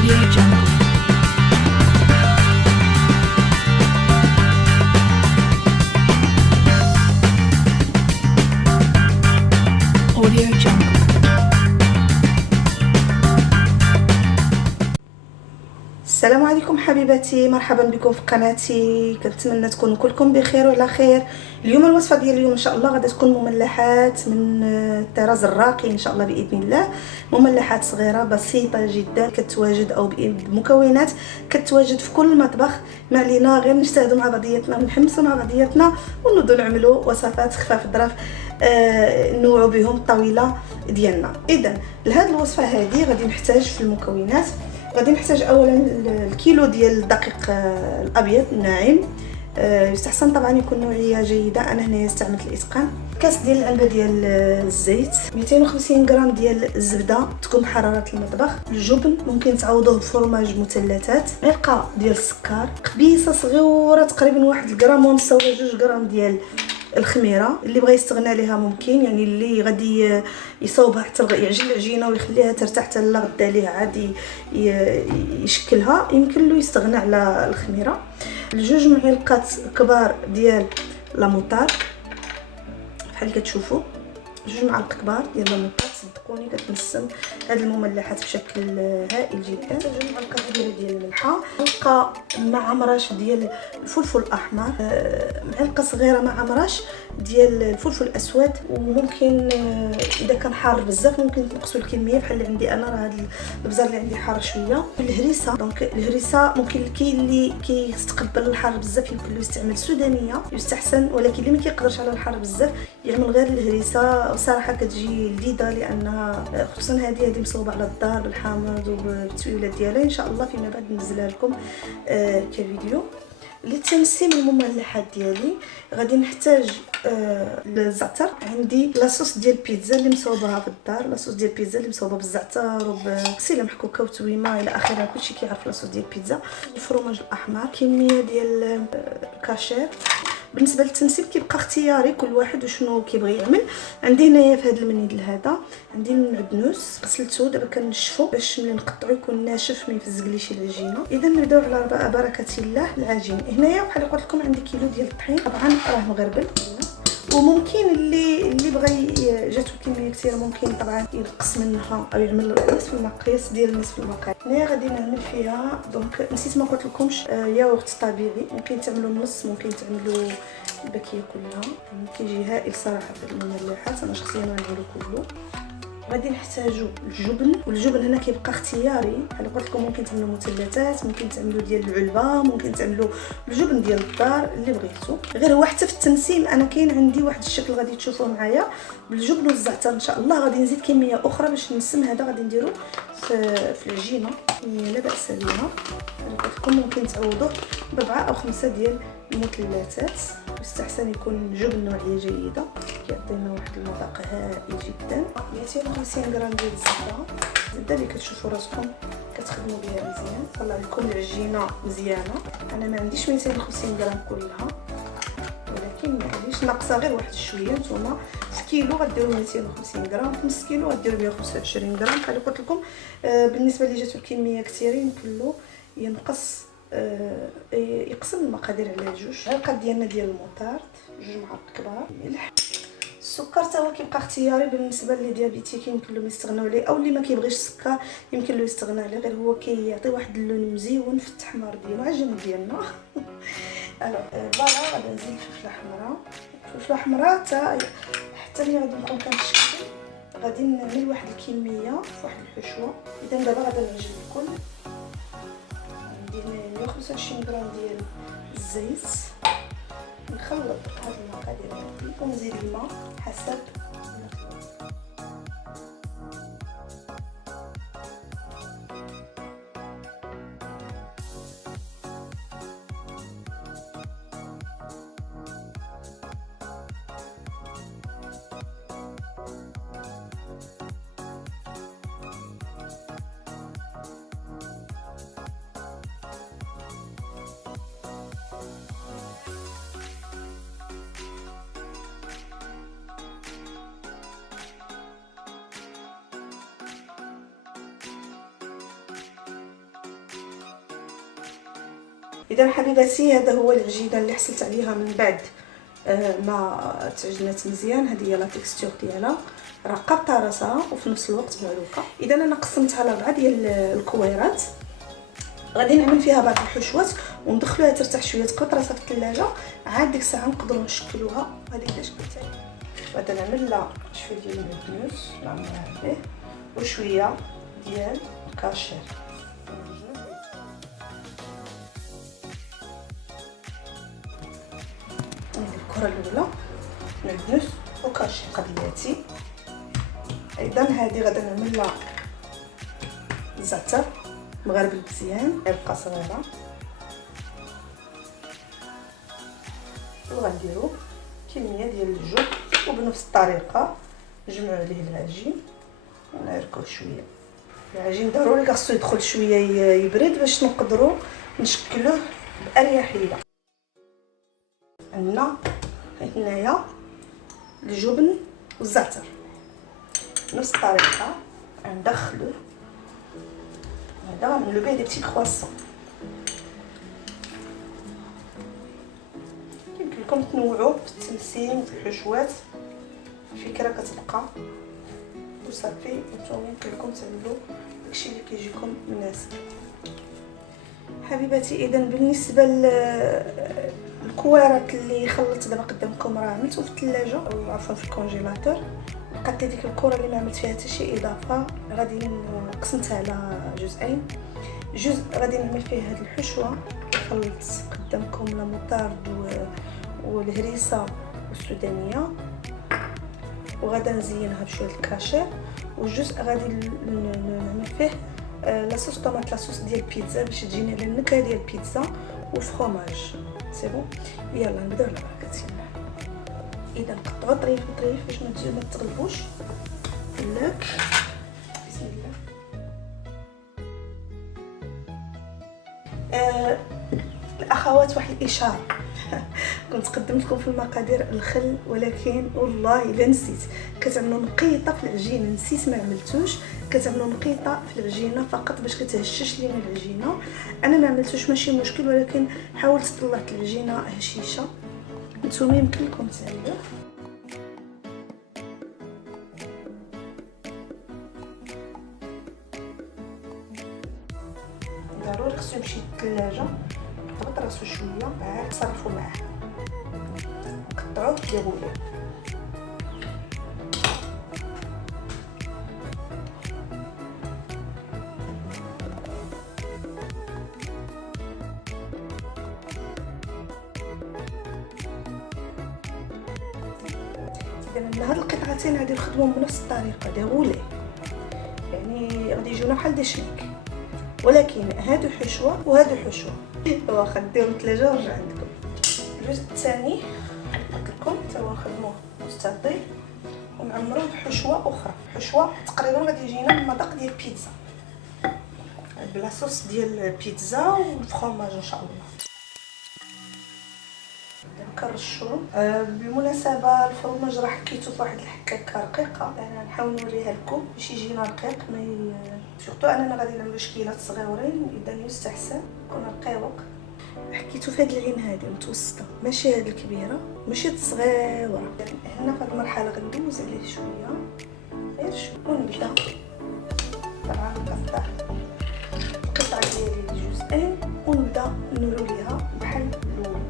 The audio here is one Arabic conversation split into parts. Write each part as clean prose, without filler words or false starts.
Audio Jungle. Audio Jungle. السلام عليكم حبيباتي، مرحبا بكم في قناتي. كنتمنى تكونوا كلكم بخير وعلى خير. اليوم الوصفه ديال اليوم ان شاء الله غادي تكون مملحات من الطراز الراقي ان شاء الله باذن الله. مملحات صغيره بسيطه جدا كتواجد او بمكونات كتواجد في كل مطبخ. ما علينا غير نجتهدوا مع بعضياتنا ونحمسوا مع بعضياتنا ونوضوا نعملوا وصفات خفاف الظراف نوعوا بهم الطاوله ديالنا. اذا لهذه الوصفه هذه غادي نحتاج في المكونات، غادي نحتاج اولا الكيلو ديال الدقيق الابيض الناعم، يستحسن طبعا يكون نوعيه جيده. انا هنا استعملت الاتقان. كاس ديال العلبه ديال الزيت، 250 غرام ديال الزبده تكون بحراره المطبخ، الجبن ممكن تعوضوه بفرماج مثلثات، معلقه ديال السكر، قبيصه صغيره تقريبا 1 غرام ونص ولا 2 غرام ديال الخميره. اللي بغى يستغنى عليها ممكن، يعني اللي غادي يصوبها حتى يعجن العجينه ويخليها ترتاح حتى لا غدا عليه عادي يشكلها، يمكن له يستغنى على الخميره. 2 معالق كبار ديال لاموطار بحال اللي كتشوفوا، 2 معالق كبار ديال لاموطار. صدقوني كتنسم هذه المملحات بشكل هائل جدا. 2 معالق كبيره ديال الملحه، معلقه مع مرش ديال الفلفل الاحمر، معلقه صغيره مع مرش ديال الفلفل الاسود. وممكن اذا كان حار بزاف ممكن تنقصوا الكميه بحال اللي عندي انا، راه هذا البزار اللي عندي حار شويه. الهريسه، دونك الهريسه ممكن كاين اللي كيستقبل الحار بزاف يمكن له يستعمل سودانيه يستحسن، ولكن اللي ما كيقدرش على الحار بزاف يعمل غير الهريسه. وصراحه كتجي لذيذه لانها خصوصا هذه مصوبه على الدار بالحامض وبالتويله ديالها. ان شاء الله فيما بعد ننزلها لكم كفيديو. لتنسيم المملحات ديالي غادي نحتاج الزعتر. عندي لاصوص ديال البيتزا اللي مصوبها في الدار، لاصوص ديال البيتزا اللي مصوبه بالزعتر وبقسيله محكوكه وتويمه الى اخره، كلشي كيعرف لاصوص ديال البيتزا. الفرماج الاحمر، كميه ديال الكاشير. بالنسبه للتنسيب كيبقى اختياري، كل واحد وشنو كيبغي يعمل. عندي هنايا في هذا المنيدل هذا عندي المعدنوس، غسلته دابا كنشفو باش ملي نقطعو يكون ناشف ما يفزقليش العجينه. اذا نبداو على بركه الله العجين. هنايا بحال اللي قلت لكم عندي كيلو ديال الطحين، طبعا راه مغربل، وممكن اللي بغى جاتو كميه كثيره ممكن طبعا ينقص منها او يعمل نصف المقياس ديال نصف المقياس. هنا غادي نعمل فيها دونك نسيت ما قلت لكمش ياغورت طبيعي، ممكن تعملوا النص ممكن تعملوا الباكيه كلها، كيجي هائل صراحه في المملحات. انا شخصيا نعملو كله. غادي نحتاجو الجبن، والجبن هنا كيبقى اختياري بحال قلت لكم، ممكن تعملوا مثلثات، ممكن تعملوا ديال العلبه، ممكن تعملوا الجبن ديال الدار اللي بغيتو. غير هو حتى في التنسيم انا كاين عندي واحد الشكل غادي تشوفوه معايا بالجبن والزعتر. ان شاء الله غادي نزيد كميه اخرى باش نسم هذا غادي نديرو في العجينه، لا باس بها. قلت لكم ممكن تعوضوه ب4 أو 5 ديال المثلثات، يستحسن يكون جبن نوعيه جيده كيعطينا واحد المذاق هائل جدا. 250 غرام ديال الزبده اللي كتشوفوا راسكم كتخدموا بها مزيان. طلع لكم العجينه مزيانه. انا ما عنديش 250 غرام كلها، ولكن معليش ناقصه غير واحد شويه. نتوما في كيلو غديروا 250 غرام، في نص كيلو غديروا 125 غرام. بحال اللي قلت لكم بالنسبه اللي جاتو الكميه كثيره يمكن له ينقص يقسم المقادير على 2 معالق ديالنا ديال الموطارد، 2 معالق كبار ملح. السكر حتى هو كيبقى اختياري بالنسبه لي ديابيتيك، يمكن له يستغناو عليه، او اللي ما كيبغيش السكر يمكن له يستغنى عليه. غير هو كيعطي واحد اللون مزيون في التحمار ديالو العجينه ديالنا. فوالا غادي نزيد الفلفله حمراء. الفلفله حمراء حتى ملي غادي نكون كنشكل غادي نعمل واحد الكميه في واحد الحشوه. اذا دابا غادي نعجن الكل. عندي 125 غرام ديال الزيت. نخلط هاد المقادير هادي ونزيد الماء حسب اذا حبيباتي هذا هو العجينه اللي حصلت عليها من بعد ما تعجنات مزيان. هذه هي لا تيكستور ديالها، رققتها راسها وفي نفس الوقت معلوقه. اذا انا قسمتها لاربعه ديال الكويرات، غادي نعمل فيها بعض الحشوات وندخلوها ترتاح شويه، تقعد راسها في الثلاجه، عاد ديك الساعه نقدروا نشكلوها. هذه كاش قلت غادي نعمل لها شويه ديال المعدنوس نعملها عليه وشويه ديال الكاشير. الكره الاولى معدنوس وكاشير قبيلاتي. ايضا هذه غادي نعمل لها الزعتر مغربل مزيان، يبقى صغيره، وغنديرو كميه ديال الجو وبنفس الطريقه نجمعوا عليه العجين ونعركوه شويه. العجين ضروري خاصو يدخل شويه يبرد باش نقدروا نشكلوه باريحيه. عندنا هنايا الجبن والزعتر نفس الطريقه ندخلوه. هذا غنعملو به دي بتي كرواسون. يمكن لكم تنوعوا في التمسين في الحشوات، الفكره كتبقى وصافي. نتوما يمكن لكم تعملوا داكشي اللي كيجيكم مناسب. حبيباتي اذا بالنسبه للكوارات اللي خلطت دابا قدامكم راه عملتو في الثلاجه او عفوا في الكونجيلاتور. بقات لي ديك الكره اللي ما عملت فيها حتى شي اضافه، غادي قسمتها على جزئين. جزء غادي نعمل فيه هذه الحشوه، خلطت قدامكم لا موطارد والهريسه والسودانيه، وغادا نزينها بشويه الكاشير. والجزء غادي نعمل فيه لاصوص طوماط، لاصوص ديال البيتزا باش تجيني على النكهه ديال البيتزا وفرomage. سي بون، يلا نبداو على بركه الله. اذا نقطعوا طريف طريف باش ما تغلبوش. ياك بسم الله. الاخوات واحد الاشاره كنت قدمت لكم في المقادير الخل، ولكن والله الا نسيت. كتعملوا نقيطه في العجينه، نسيت ما عملتوش. كتعملوا نقيطه في العجينه فقط باش كتهشش لينا العجينه. انا ما عملتوش ماشي مشكل، ولكن حاولت طلعت العجينه هشيشه. نتوما يمكن لكم تعملوه. ضروري خصو يمشي للثلاجه، ضغط راسو شويه باش تصرفوا معاه. قطعوه ديغولي. اذا من هاد القطعتين غادي نخدمهم بنفس الطريقه ديغولي، يعني غادي يجونا بحال دي شنيك، ولكن هادو حشوه وهادو حشوه. واخا ديروا الثلاجه ورجع عندكم. الجزء الثاني قلت لكم حتى هو نخدموه مستطيل ونعمروه بحشوه اخرى. حشوه تقريبا غادي يجينا المذاق ديال البيتزا، بلا صوص ديال البيتزا والفرomage ان شاء الله. كنرشوا بالمناسبه الفرomage راه حكيتو فواحد الحكاكه رقيقه، انا نحاول نوريها لكم باش يجينا رقيق. ما سورتو اننا غادي نعملو شكيلات صغيورين، اذا يستحسن يكون رقيق. حكيتو في هاد العين هادي متوسطه، ماشي هاد الكبيره، ماشي الصغيره. هنا في هاد المرحله غندوز عليه شويه غير شويه ونبدا طبعا نقطع القطعه ديالي لجزئين ونبدا نورو ليها بحال الاول.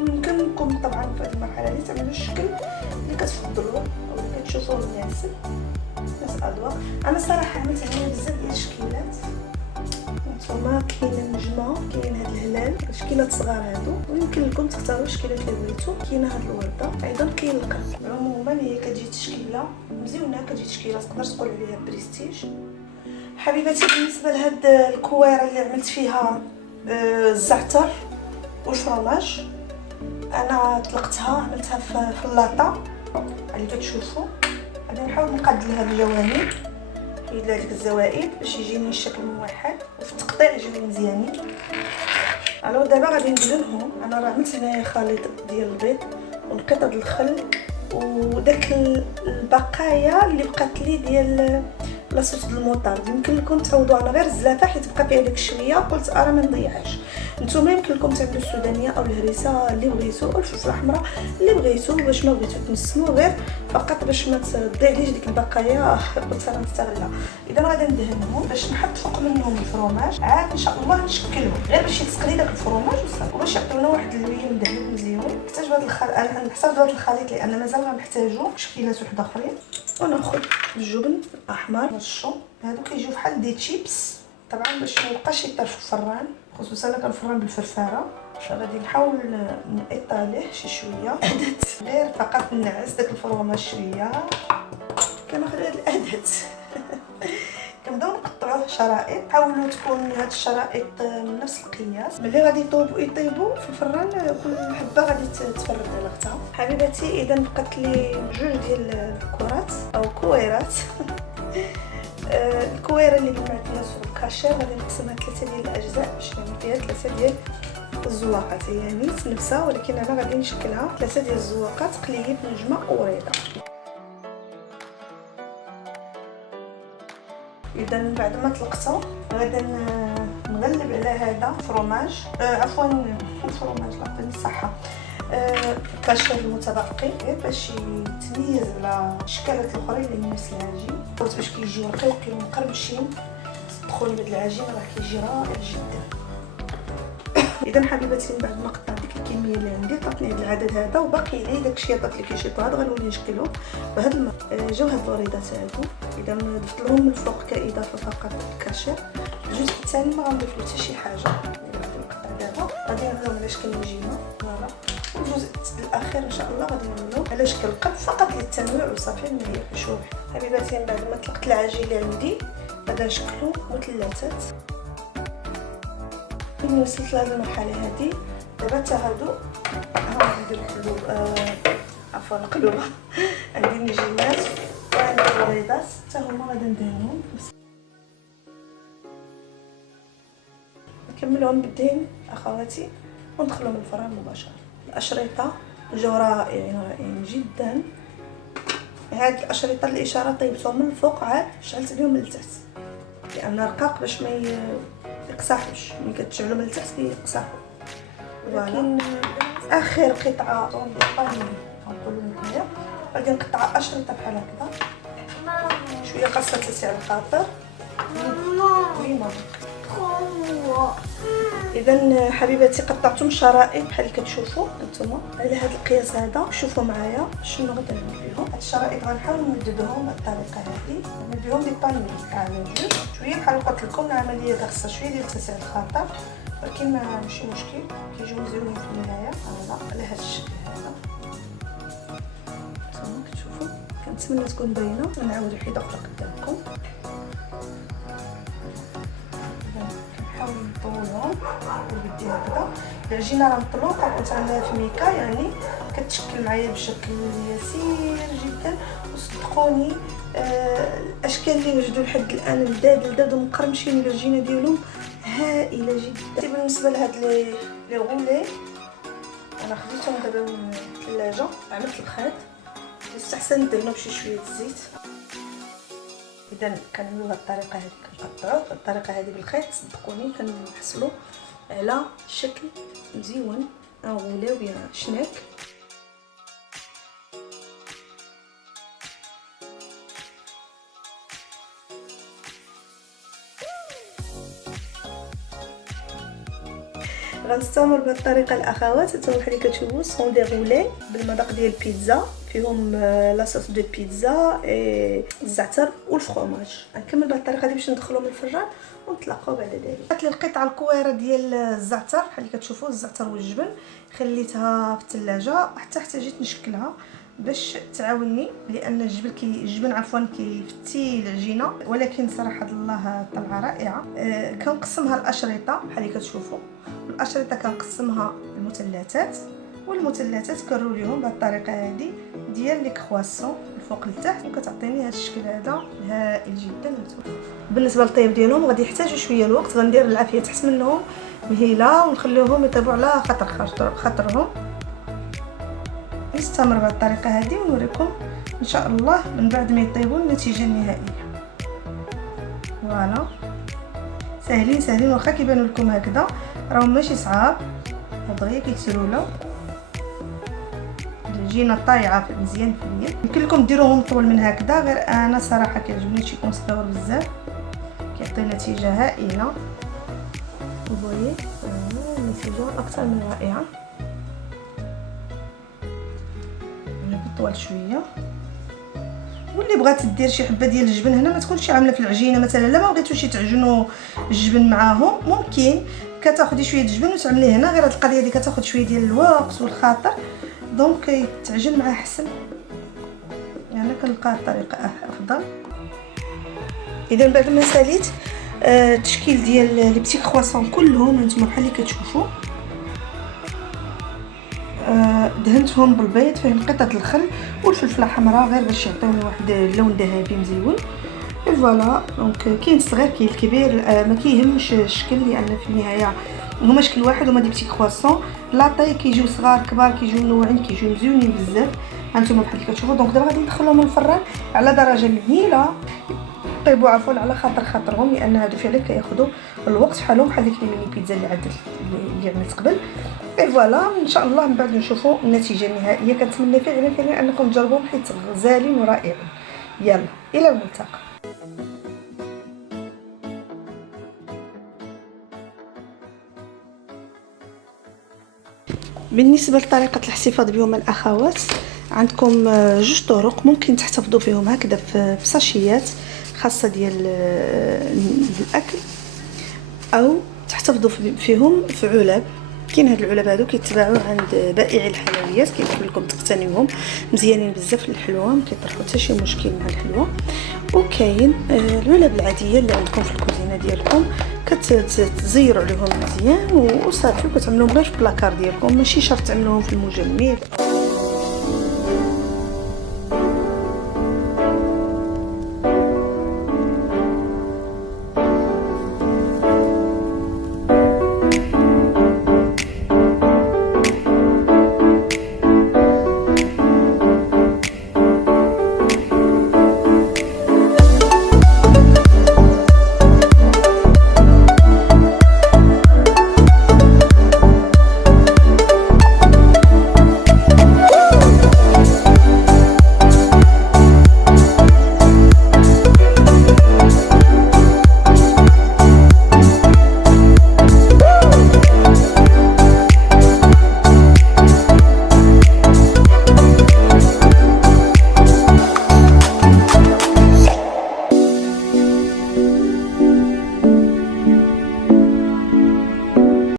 ويمكن لكم طبعا في هذه المرحله اللي تعملوا الشكل اللي كتفضلوا او اللي كتشوفوه مناسب. ناس اذواق. انا صراحه عملت هنا بزاف ديال الشكيلات، نتوما كاين النجمه، كاين هاد الهلال، شكيلات صغار هادو، ويمكن لكم تختاروا الشكيلات اللي بغيتو. كاينه هاد الورده، ايضا كاين القرد. عموما هي كتجي تشكيله مزيونه، كتجي تشكيله تقدر تقول عليها بريستيج. حبيباتي بالنسبه لهاد الكويره اللي عملت فيها الزعتر والفرomage، انا طلقتها عملتها في اللاطه اللي كتشوفوا. غادي نحاول نقاد لها الجوانب، نحيد لها ديك الزوائد باش يجيني الشكل موحد، وفي التقطيع يجيو مزيانين. الو دابا غادي ندهنهم. انا راه عملت هنايا خليط ديال البيض ونقيطه ديال الخل وداك البقايا اللي بقات لي ديال لاصوص د الموطارد. يمكن لكم تعوضوا على غير الزلافه حيت بقى فيها داك الشويه، قلت ارا ما نضيعهاش. نتوما يمكن لكم تعملوا السودانيه او الهريسه اللي بغيتو، او الفلفله الحمراء اللي بغيتو، باش ما بغيتو تنسمو غير فقط باش ما تضيعليش ديك البقايا مثلا نستغلها. اذا غادي ندهنهم باش نحط فوق منهم الفرomage، عاد ان شاء الله نشكلهم غير باش يتسقلي داك الفرomage وصافي، وباش يعطيونا واحد اللون مدهن مزيون. نحتاج هذا الخليط، انا نحتاج هذا الخليط لان مازال غنحتاجو تشكيلات وحده اخرين. وناخذ الجبن الاحمر نرشو، هادو كيجيو بحال دي تشيبس طبعا باش ما يبقاش يطير في الفران، خصوصا انا كنفرن بالفرفاره، فغادي نحاول نطاليه شي شويه غير فقط نعس داك الفرماج شويه. كناخذ هاد الادات كنبداو نقطعوه شرائط، حاولوا تكون هاد الشرائط من نفس القياس. ملي غادي يطيبوا في الفران كل حبه غادي تفرد على اختها. حبيباتي اذا بقات لي جوج ديال الكرات او كويرات الكويره اللي جمعتها في الكاشير غادي نقسمها 3 ديال الاجزاء باش نعمل فيها 3 ديال الزواقات، هي يعني نفسها ولكن انا غادي نشكلها 3 ديال الزواقات قليب نجمه وريضه. اذا بعد ما طلقته غادي نغلب على هذا الفرماج عفوا الفرماج الله يعطيني الصحه الكاشير المتبقي باش يتميز على الشكلات الاخرين اللي نفس العجين، باش كيجيو رقيقين ومقرمشين. صدقوني بهذا العجين راه كيجي رائع جدا. اذا حبيباتي من بعد ما قطعت ديك الكميه اللي عندي، عطاتني هذا العدد هذا وباقي لي داك الشياطات اللي كيشيطوا هذا غنولي نشكلو بهذا الماء. جاو هاد الوريضات هادو، اذا ضفت لهم من الفوق كاضافه فقط الكاشير. الجزء الثاني ما غنضيف له حتى شي حاجه، غادي نقطع دابا غادي نعملهم على شكل نجيمه فوالا. والجزء الاخير ان شاء الله غادي نعملو على شكل قب فقط للتنويع وصافي نهيئ الشوح. حبيباتي من بعد ما طلقت العجين اللي عندي غادي نشكلو مثلثات. ملي وصلت لهاد المرحله هادي دابا حتى هادو غندير القلوب عفوا القلوبه عندي النجيمات وعندي الوريضات حتى هما غادي ندهنهم. نكملهم بالدهن اخواتي وندخلهم الفران مباشره. الاشرطه جاو رائعين جدا. هاد الاشرطه الاشاره طيبتهم من الفوق عاد شعلت عليهم من التحت لان رقاق باش ما يقصحوش، ملي كتشعلو من التحت كيقصحوا. ولكن اخر قطعه ديال الباني غنقولوا هنايا غادي نقطع اشرطه بحال هكذا شويه خاصها تسع الخاطر. اذا حبيباتي قطعتهم شرائط بحال اللي كتشوفوا نتوما على هذا القياس هذا. شوفوا معايا شنو غادي نعمل بهم. هاد الشرائط غنحاول نمددهم بالطريقه هذه، نديهم دي باني تاع جوج شويه بحال قلت لكم العمليه خاصها شويه ديال تسع الخاطر، ولكن ماشي مشكل كيجيو مزيونين في النهايه. هذا على هذا الشكل هذا نتوما كتشوفوا. كنتمنى تكون باينه. نعاود وحده اخرى قدامكم. نحاول نطولهم وبدي هكذا. العجينه راه مطلوقه كنت عاملاها في ميكا، يعني كتشكل معايا بشكل يسير جدا. وصدقوني الاشكال اللي وجدوا لحد الان لداد ومقرمشين العجينه ديالهم هائله جدا. بالنسبه لهاد لي غولي انا خديتهم دابا من الثلاجه، عملت الخيط يستحسن ندهنو بشي شويه الزيت. اذا كنعملوا بهذه الطريقه هذه، كنقطعوه بهذه الطريقه هذه بالخيط. صدقوني كنحصلوا على شكل مزيون نغوليو بها شناك. غنستمر بهذه الطريقه الاخوات. حتى بحال اللي كتشوفوا سون دي غولي بالمذاق ديال البيتزا، فيهم لاصوص دو بيتزا الزعتر والفرomage. غنكمل بهذه الطريقه هذه باش ندخلهم الفران ونتلاقاو بعد ذلك. هاد لي القطعه الكويره ديال الزعتر بحال اللي كتشوفوا الزعتر والجبن خليتها في الثلاجه حتى احتاجيت نشكلها باش تعاوني، لان الجبن عفوا كيفتي العجينه. ولكن صراحه الله طلعه رائعه. كنقسمها الاشرطه بحال اللي كتشوفوا، الاشرطه كنقسمها المثلثات، والمثلثات كنروليهم بهذه الطريقه هذه ديال لي كرواسون الفوق لتحت، وكتعطيني هذا الشكل هذا هائل جدا. بالنسبه للطيب ديالهم غادي يحتاجوا شويه الوقت، غندير العافيه تحت منهم مهيله ونخليوهم يطيبوا على خاطرهم. نستمر بهذه الطريقه هذه ونوريكم ان شاء الله من بعد ما يطيبوا النتيجه النهائيه. فوالا ساهلين واخا كيبانوا لكم هكذا، راهم ماشي صعاب، دغيا كيتسرولو جينا طايعه مزيان في اليد. يمكن لكم ديروهم طول من هكذا، غير انا صراحه كيعجبني شي يكون صغير بزاف، كيعطي نتيجه هائله. فوايي النتيجه اكثر من رائعه. طول شويه. واللي بغات دير شي حبه ديال الجبن هنا ما تكونش عامله في العجينه مثلا، لا ما بغيتوش تعجنوا الجبن معاهم، ممكن كتاخدي شويه الجبن وتعمليه هنا، غير هاد القضيه اللي كتاخد شويه ديال الوقت والخاطر، دونك يتعجن معاه احسن. يعني كنلقى الطريقه افضل. اذا بعد ما ساليت التشكيل ديال لي بيتي كرواسون كلهم نتوما بحال اللي كتشوفوا، دهنتهم بالبيض فيهم قطعه الخل والفلفله حمراء غير باش يعطيوني واحد اللون ذهبي مزيون. فوالا دونك كاين الصغير كاين الكبير، ما كيهمش الشكل، لان في النهايه هما شكل واحد، هما دي بيتي كرواسون لاطاي كيجيو صغار كبار، كيجيو منوعين، كيجيو مزيونين بزاف. هانتوما بحال اللي كتشوفوا. دونك دابا غادي ندخلهم الفران على درجه مهيله، طيبوا عفوا على خاطرهم، لان هادو فعلا كياخذوا الوقت بحالهم بحال ديك الميني بيتزا اللي عملت قبل. فوالا ان شاء الله من بعد نشوفوا النتيجه النهائيه. كنتمنى فعلا انكم تجربوهم حيت غزالين ورائعين. يلا الى الملتقى. بالنسبه لطريقه الاحتفاظ بهم الاخوات، عندكم جوج طرق ممكن تحتفظوا فيهم هكذا في ساشيات خاصه ديال الاكل، او تحتفظوا فيهم في علب. كاين هاد العلب هادو كيتباعوا عند بائعي الحلويات، كيمكن لكم تقتنيوهم، مزيانين بزاف للحلوه، ما كيطرحوا حتى شي مشكل مع الحلوه. وكاين العلب العاديه اللي عندكم في الكوزينه ديالكم، كتزيروا عليهم مزيان وصافي، وكتعملوهم غير في البلاكار ديالكم، ماشي شرط تعملوهم في المجمد